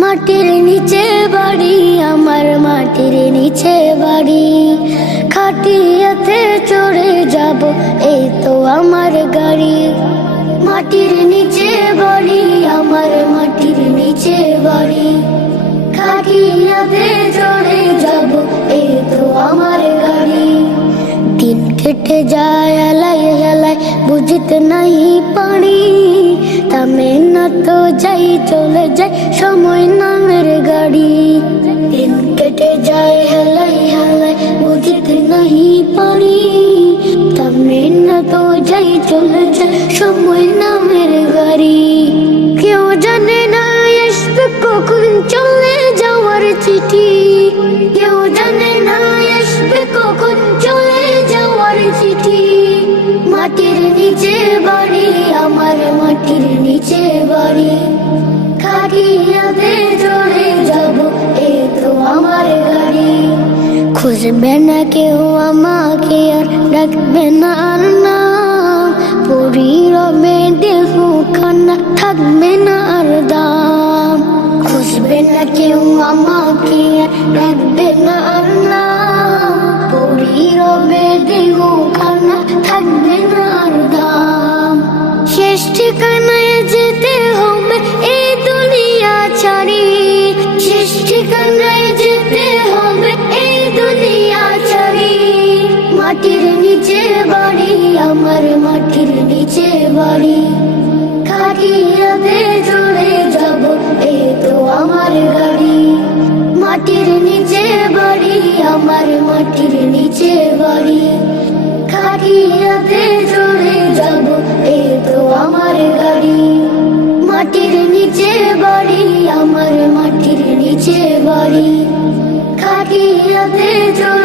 মাটির নিচে বাড়ি আমার, মাটির নিচে বাড়ি। খাটিয়াতে চড়ে যাব, এই তো আমার গাড়ি। মাটির নিচে বাড়ি আমার, মাটির নিচে বাড়ি। খাটিয়াতে চড়ে যাব, এই তো আমার গাড়ি। দিন কেটে যায় এলাই এলাই, বুঝতে নাই পারি। থামে না তো যাই, চলে যায় সময় নামের গাড়ি। দিন কেটে যায় হেলাই হেলাই, বুঝতে নাই পারি। থামে না তো যাই, চলে যায় সময় নামের গাড়ি। কেউ জানে না আসবে কখন চলে যাওয়ার চিঠি। কেউ জানে না আসবে কখন চলে যাওয়ার চিঠি। মাটির নিচে বাড়ি আমার, মাটির নিচে বাড়ি। খাটিয়াতে চড়ে যাব, এই তো আমার গাড়ি। খুঁজবে না কেউ আমাকে আর, ডাকবে না আর নাম। পরি রবে দেহ খানা, থাকবে না আর দাম। খুঁজবে না কেউ আমাকে আর, ডাকবে না আর নাম। পরি রবে দেহ খানা, থাকবে না আর দাম। শেষ ঠিকানায় যেতে হবে এই দুনিয়া ছাড়ি। শেষ ঠিকানায় যেতে হবে এই দুনিয়া ছাড়ি। মাটির নিচে বাড়ি আমার, মাটির নিচে বাড়ি। খাটিয়াতে চড়ে যাব, এই তো আমার গাড়ি। মাটির নিচে বাড়ি আমার, মাটির নিচে বাড়ি। খাটিয়াতে চড়ে যাব, এই তো আমার গাড়ি। মাটির নিচে বাড়ি আমার, মাটির নিচে বাড়ি। খাটিয়াতে চড়ে